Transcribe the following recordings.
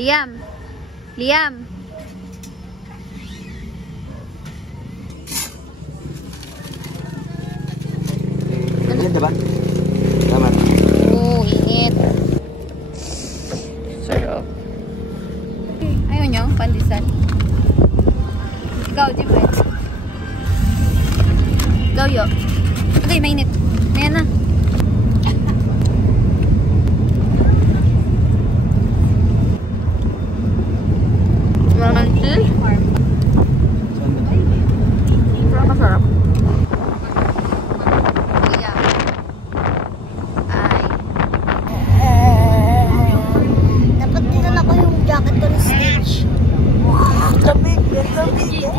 Liam. Liam. Init diba? Tama. Oo, init. Sarap. Ayaw nyo, pandesal. Ikaw, di ba? Ikaw, yo. Okay, mainit. Ayan na. Mantil. Sarap, masarap. Yeah. Ay. Dapat dinala ko yung jacket ko ng stage. Wow, lamig, lamig.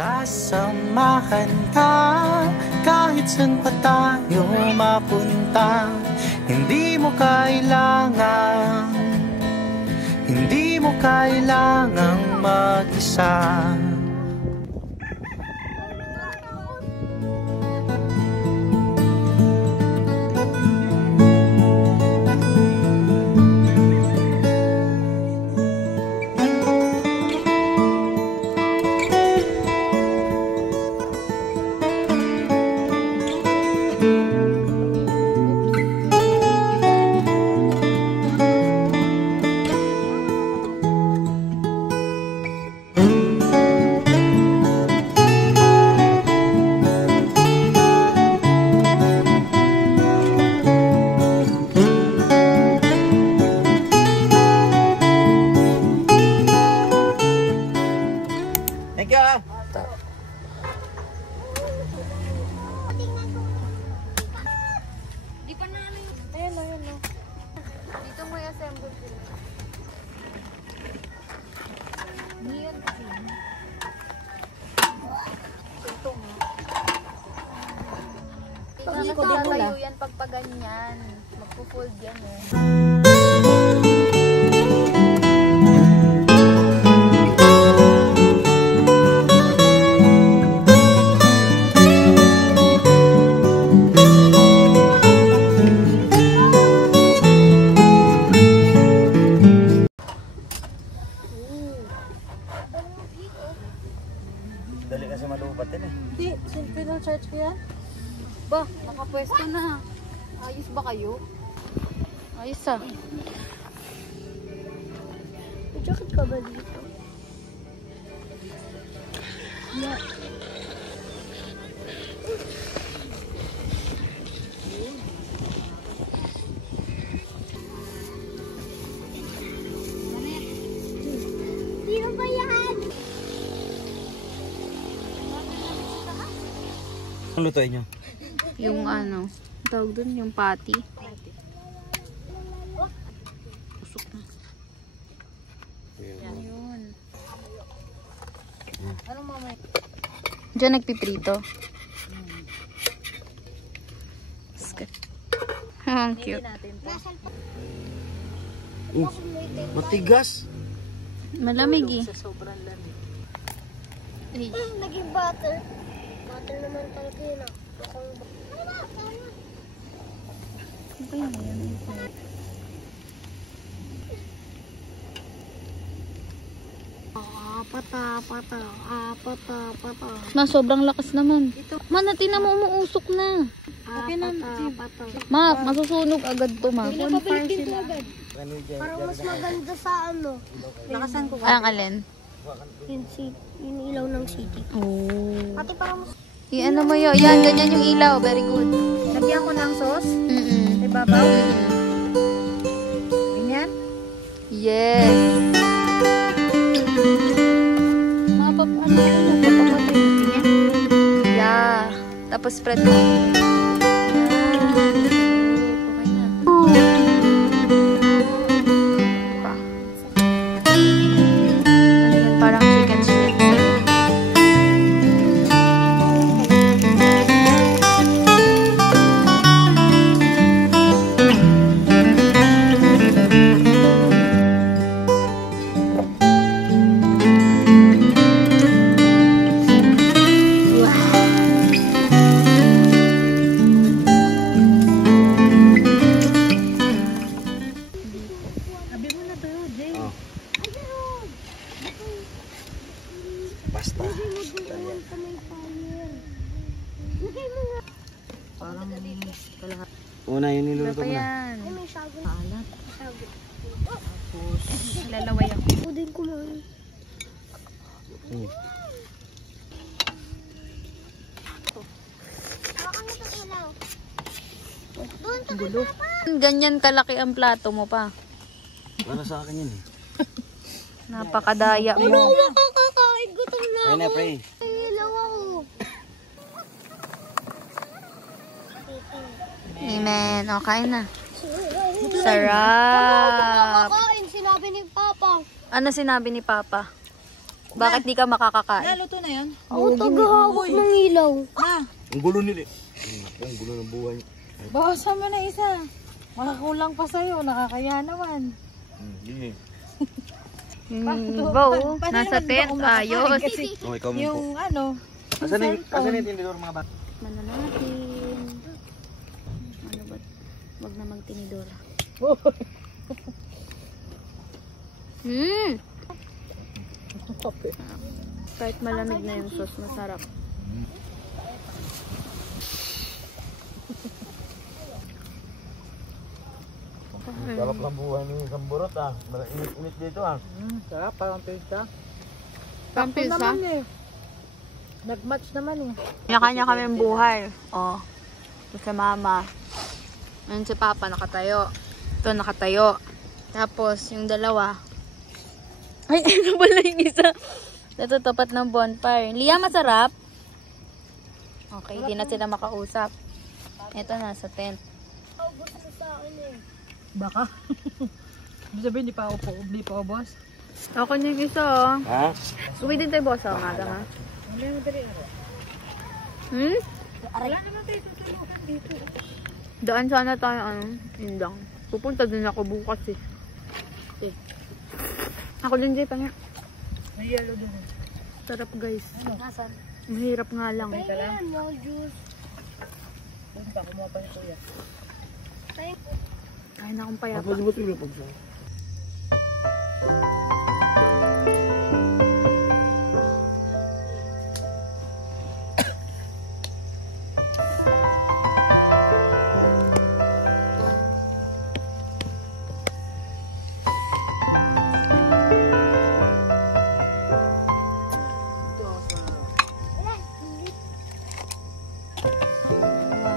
Sasamahan ka kahit saan pa tayo mapunta. Hindi mo kailangang mag-isa. Thank you. Di pa na ano. Ayan o, ayan o. Dito mo i-assemble sila. Niyan kasi. Ito mo. Tingnan ko tatayo yan pag ganyan. Magpo-fold yan eh. Dali kasi malubat din eh. Hindi, pinal-charge ko yan. Ba, nakapwesto na. Ayos ba kayo? Ayos ah. May jacket ka ba dito? Yeah. Sino ba yan? Ang lutuin nyo? Yung ano, tawag dun, yung patty. Usok na. Ayun. Anong mamay? Diyan nagpiprito. Ang cute. Matigas. Malamig eh. Ay. Naging butter. Butter naman talaga yun ah. Ano ba yun? Ma, sobrang lakas naman. Ma, natin mo umuusok na. Okay na. Ma, masusunog agad to, ma. Pinapabalik din ito agad. Para mas maganda sa ano. Lakasan ko. Ay, ang alin? Yung ilaw ng city. Oh. Ate parang mas... Ano mo yun? Yan, ganyan yung ilaw. Very good. Lagyan ko ng sauce. Ibabaw? Ganyan. Yes. Ano yun? Papapatay natin yan. Yeah. Tapos spread mo. Tago. Alat. Tago. Tapos, lalaway ako. Ako din kumain. Hawakan mo sa ilaw. Doon sa Gulo. Ganyan kalaki ang plato mo pa. Para sa akin yun eh. Napakadaya mo. makakakain? Gutom na Ayun na, pre. ilaw ako. Amen. Okay na. Sarap. Makakain, sinabi ni Papa. Ano sinabi ni Papa? Bakit di ka makakakain? Naluto na yan. Ako tagahawak ng ilaw. Ang gulo nila eh. Ang gulo ng buhay. Bawasan mo na isa. Makakulang pa sa'yo. Nakakaya naman. Hindi eh. Bow, nasa tent. Ayos. Oh, ikaw mo po. Yung ano, Asan yung tinidor mga bata? Ano natin? Ano ba? Wag na magtinidor. Kahit malamig na yung sauce, masarap. Sarap ng buhay ni isang burot ah. Init dito ah. sarap. Parang pizza. Pampisa? Naman eh. Nag-match naman eh. Kanya-kanya kami ang buhay. Oh. Ito si mama. Ayun si papa nakatayo. Ito nakatayo. Tapos yung dalawa. Ay, ano pala yung isa? Natutupat ng bonfire. Lia, masarap? Okay, hindi na sila makausap. Ito nasa tent. Baka. Ibig sabihin, di pa ako boss. Ako na yung isa oh. Ha? Uwi din tayo boss sa umaga ha? Wala mo dali ako. Hmm? Wala naman tayo tutulungan dito. Daan sana tayo indang. Pupunta din ako bukas eh. Ako din dito nga. May yellow din. Sarap guys. Nasaan? Mahirap nga lang. Ayan, no juice. Punta, kumuha pa ni Kuya. Ay na akong payapa. Pwede mo tulog pag siya.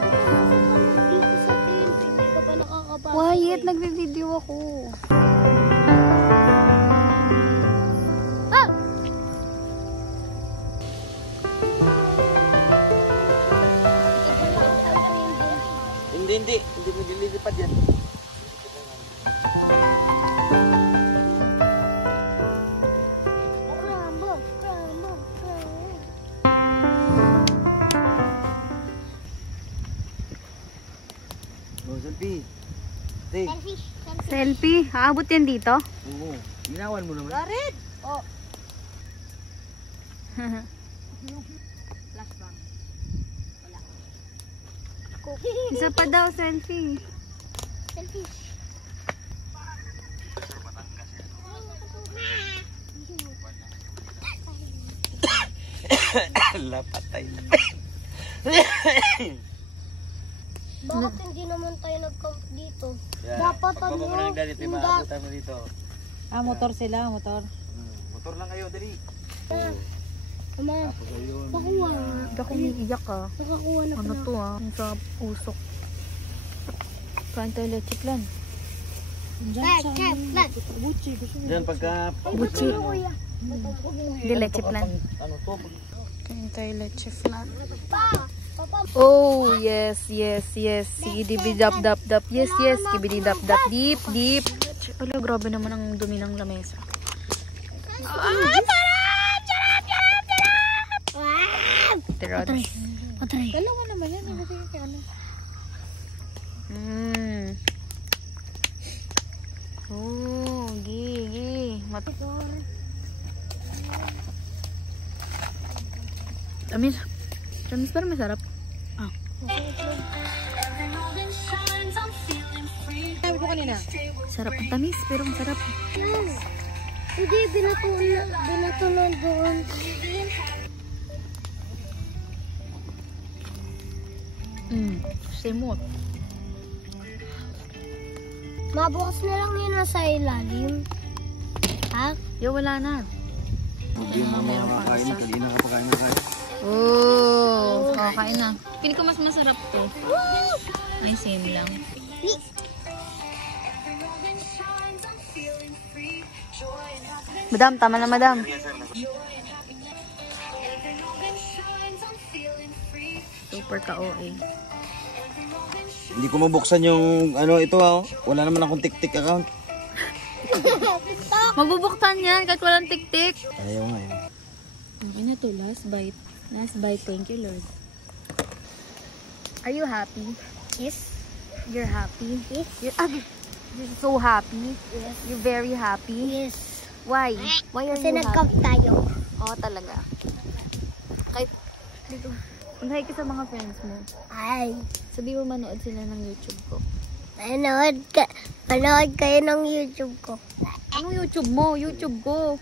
Dito sa tent, hindi ka pa nakakapasok. Wyatt, nagbe-video ako. Ah! Hindi mo dililipad yan. Crumble, crumble, crumble. Oh, selfie. Hey. Selfish, selfish. Selfie? Aabot yan dito? Oo. Ginawan mo naman. Garit! Isa pa daw selfie. Selfish. Lapatay na. Bakit hindi naman tayo nag-camp dito? Yan. Dapat Pagbaba mo na ng ganito, yung maabutan mo dito. Motor sila, motor. Motor lang kayo, dali. Mama, Tapos ayun. nakuha. Hindi ako umiiyak ah. Nakakuha na Ano pala. to ah? Yung sa usok. Kain tayo leche plan. Gucci, gusto mo. Diyan pagka... Buchi. Hindi leche plan. Ano to? Kain tayo leche plan. Pa! Papa! Oh, yes, yes, yes. Skibidi dap dap dap. Yes, yes. Skibidi dap dap. Deep, deep. Ala, grabe naman ang dumi ng lamesa. Tirod. Dalawa naman yan. Nilagay kay ano. Oh, gigi. Tamis. Tamis pero masarap. Sabi ko kanina. Sarap ang tamis pero masarap. Hindi, binatulan doon. Simot. Mabukas na lang yun nasa ilalim. Ha? Yo, wala na. Hindi mo makakain na. Kanina ka pa kain na kain. Oh, kain na. Pili ko mas masarap to. Ay, same lang. Madam, tama na madam. Super ka-OA. Hindi ko mabuksan yung ano ito ha. Wala naman akong tik-tik account. Magbubuktan yan kahit walang tik-tik. Ayaw nga yun. Okay na to, last bite. Last bite, thank you Lord. Are you happy? Yes. You're happy? Yes. You're so happy? Yes. You're very happy? Yes. Why? Why are Kasi you nag-camp happy? tayo. Oo, talaga. Kahit, dito, unhay ka sa mga friends mo. Ay. Sabi mo manood sila ng YouTube ko. Panood kayo ng YouTube ko. Anong YouTube mo? YouTube ko.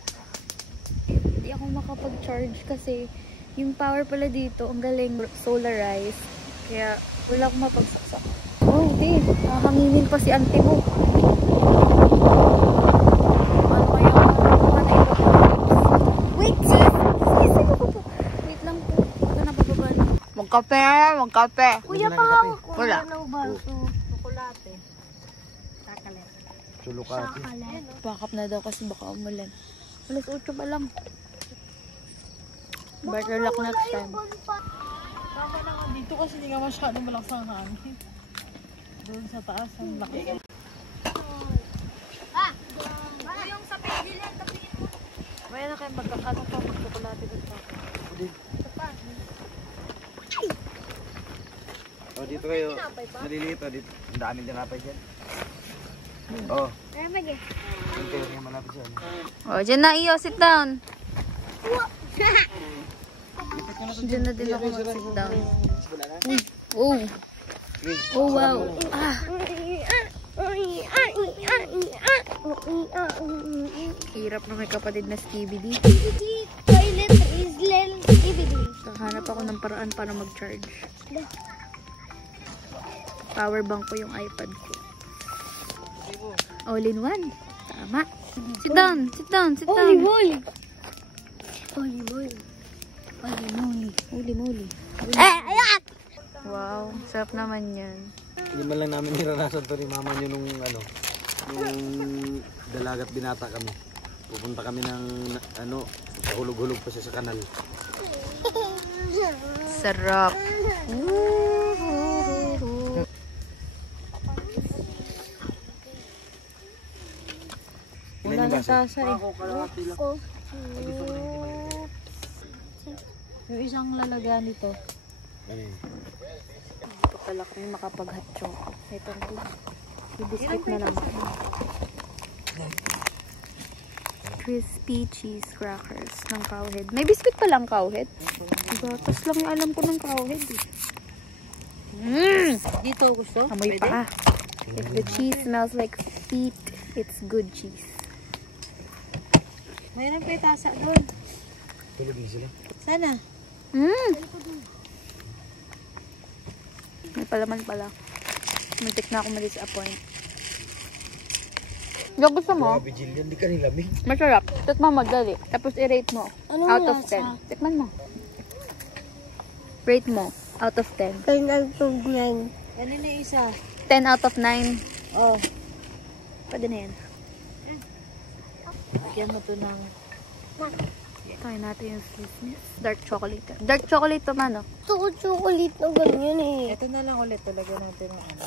Hindi ako makapag-charge kasi yung power pala dito, ang galing solarized. Kaya wala akong mapagsaksak. Oh, hindi. Nakahanginin pa si auntie mo. Ano kaya wait, sis! Wait lang po. Ito na bababa na. Magkape! Magkape! Kuya, pahawak ko Wala. na ng baso. Chocolate. Chocolate. Sulukati. Backup na daw kasi baka umulan. Alas 8 pa lang. Better luck next time. Tama na nga dito kasi hindi nga masyadong malakas ang hangin. Doon sa taas, ang laki. Yung sa pigilan, tapingin mo. Maya na kayo magkakano pa, magchocolate doon pa. Oh, dito kayo. Maliliit oh, dito. Ang daming tinapay dyan. Oh, Ay, magi. yung kayo nga malapit dyan. Oh, dyan na iyo, sit down. Dyan na din ako mag-sit down. Oh. Oh, wow. Ah. Hirap na may kapatid na Skibidi. Toilet is little DVD. Kakahanap ako ng paraan para mag-charge. Power bank ko yung iPad ko. All in one. Tama. Sit down, sit down, sit down. Holy moly. Holy moly. Ayan! Wow, sarap naman yan. Hindi man lang namin niranasan to ni mama nyo nung ano, nung dalagat binata kami. Pupunta kami ng ano, hulog-hulog pa siya sa kanal. Sarap. Wala nang tasa eh. Yung isang lalagyan nito. Ano yun? Ito pala kami makapag-hot choco. Ito na. May biscuit na naman. Crispy cheese crackers ng cowhead. May biscuit pa lang cowhead. Gatas lang yung alam ko ng cowhead eh. Dito gusto? Amoy pa. If the cheese smells like feet, it's good cheese. Mayroon pa yung tasa doon. Tulogin sila. Sana. May palaman pala. Muntik na ako ma-disappoint. Yung gusto mo? Grabe Jillian, di ka nilamig. Masarap. Tikman mo, dali. Tapos i-rate mo. Anong Out of lasa? 10. Tikman mo. Rate mo. Out of 10. Pinagtugnan. Ano na isa? 10 out of 9. Oh. Pwede na yan. Lagyan mo to ng... Try natin yung sweetness. Dark chocolate. Dark chocolate to man, oh. Gusto ko chocolate na ganyan eh. Ito na lang ulit. Talagyan natin ng ano.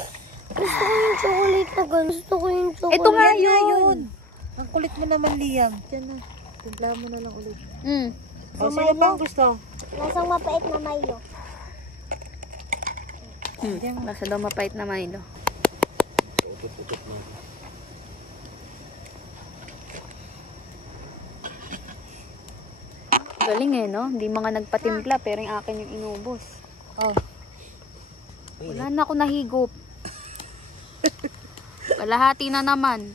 Gusto ko yung chocolate na ganyan. Gusto ko yung chocolate. Ito nga Yan na yun. Ang kulit mo naman, Liam. Diyan na. Timpla mo na lang ulit. O, sino pa ang gusto? Lasang mapait na Milo. Basta daw mapait na Milo. Utot-utot mo. Galing eh, no? Hindi mga nagpatimpla, pero yung akin yung inubos. Oh. Wala na ako nahigop. Kalahati na naman.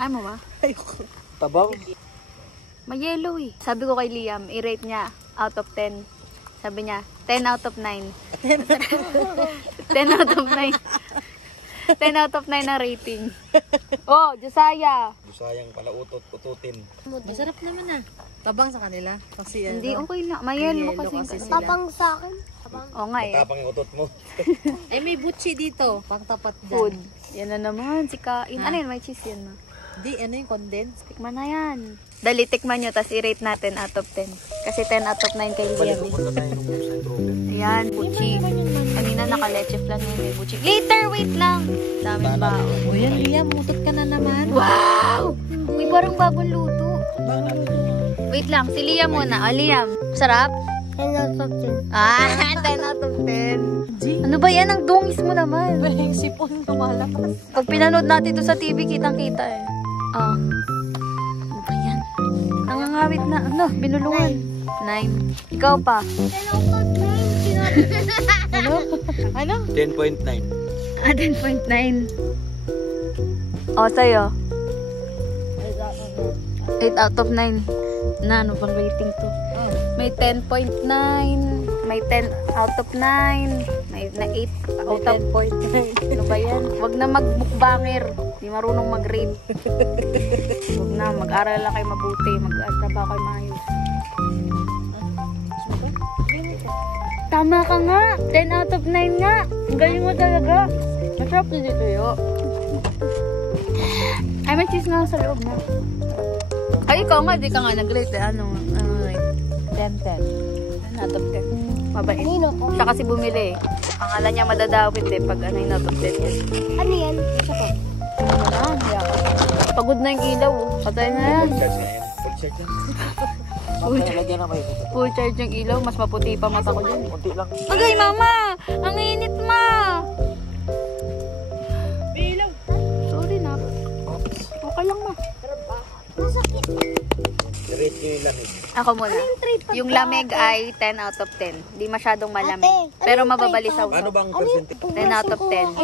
Ay mo ba? Tabaw. May yellow eh. Sabi ko kay Liam, i-rate niya out of 10. Sabi niya, 10 out of 9. 10 out of 9. 10 out of 9 na rating. Oh, Josiah. Sayang pala ututin. Masarap naman ah. Tabang sa kanila. Kasi Hindi, okay lang. May yellow yellow kasi. kasi Tapang sa akin. Oo nga eh. Tapang yung utot mo. Eh, may butchi dito. Pangtapat dyan. Food. Yan na naman, si Kain. Ano yun, may cheese yan na. Di, ano yung condensed? Tikman na yan. Dali, tikman nyo, tapos i-rate natin out of 10. Kasi 10 out of 9 kay Liam. Pupunta tayo nung sa Drover. Ayan, buchi. Kanina naka-leche flan yun, may buchi. Later, wait lang. Daming bao. O yan, Liam, mutot ka na naman. Wow! Uy, parang bagong luto. Wait lang, si Liam muna. O, Liam. Sarap? 10 out of 10. Ah, 10 out of 10. Ano ba yan? Ang dungis mo naman. Yung sipon lumalakas. Pag pinanood natin ito sa TV, kitang-kita eh. Ah. Ano ba yan? Nangangawit na. Ano? Binulungan. 9. Ikaw pa. 10 out of 9. Ano? Ano? 10.9. Ah, 10.9. O, sa'yo. 8 out of 9. Na, ano bang rating to? May 10.9. May 10 out of 9. May na 8 out of 10.9. Ano ba yan? Huwag na magbukbanger. Di marunong mag-rate. Huwag na. Mag-aral lang kayo mabuti. Mag-trabaho kayo maayos. Tama ka nga. 10 out of 9 nga. Ang galing mo talaga. Masarap na dito yun. Ay, may cheese nga sa loob na. Ay, ikaw nga. Di ka nga nag-rate. Ano rate? 10 out of 10. Mabait. Siya kasi bumili eh. Pangalan niya madadawit eh. Pag ano yung out of 10 yan. Ano yan? Isa pa. Ano na? Hiya ka. Pagod na yung ilaw. Patay na yan. Full charge yung ilaw. Mas maputi pa mata ko dyan. Agay, mama! Ang init, ma! Sorry na. Okay lang, ma. Rate nyo yung lamig. Ako muna. Yung lamig ay 10 out of 10. Di masyadong malamig. Pero mababalisaw. Ano bang percentage? 10 out of 10.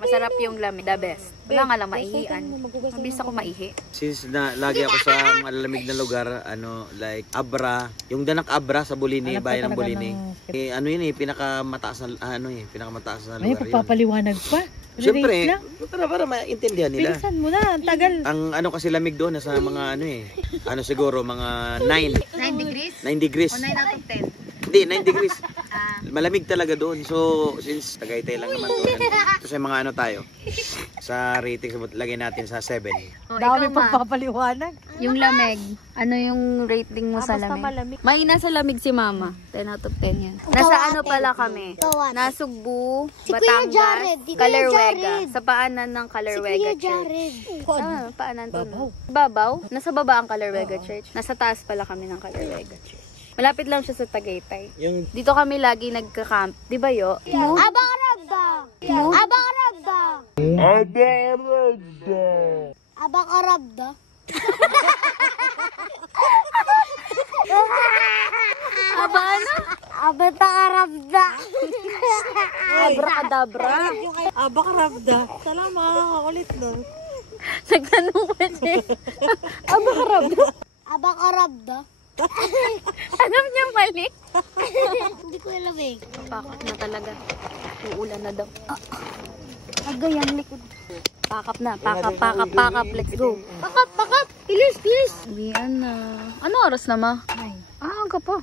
Masarap yung lamig. The best. Wala nga lang maihian. Mabilis ako maihi. Since na lagi ako sa malamig na lugar, ano, like Abra, yung Danak Abra sa Bulini, bayan ng Bulini. Eh, ano yun eh, pinakamataas na, pinakamataas na May lugar yun. pagpapaliwanag pa. Siyempre, para maintindihan nila. Bilisan mo na, ang tagal. Ang ano kasi lamig doon, nasa mga ano eh, ano siguro, mga 9. 9 degrees? 9 degrees. O 9 out of 10? Hindi, 9 degrees. Malamig talaga doon. So, since Tagaytay lang naman doon. So, sa mga ano tayo, sa rating, lagay natin sa 7. O, Dami ikaw, ma. pagpapaliwanag. Yung lamig, ano yung rating mo sa basta lamig? malamig. May nasa lamig si mama. 10 out of 10 yan. Nasa ano pala kami? Kawaten. Nasugbu, Si Kuya Batangas, Jared, si Kuya Kalerwega. Jared. Sa paanan ng Si Kalerwega Kuya Church. Jared. Ah, paanan to. Babaw? Nasa baba ang Kalerwega Church. Nasa taas pala kami ng Kalerwega Church. Malapit lang siya sa Tagaytay. Yung Dito kami lagi nagka-camp. Di ba yo? Mo? Abakarabda! Abakarabda! Abakarabda! Aba ano? Abakarabda! Abracadabra. Yung kay Abakarabda. Salamat, makakakulit nun. Nagtanong pa siya. Abakarabda. Abakarabda! Alam niya mali. Hindi ko alam eh. Pakap na talaga. Uulan na daw. Agay ang likod. Pakap na. Pakap. Let's go. Pakap! Bilis! Biyan na. Ano oras na ma? Ah, aga pa.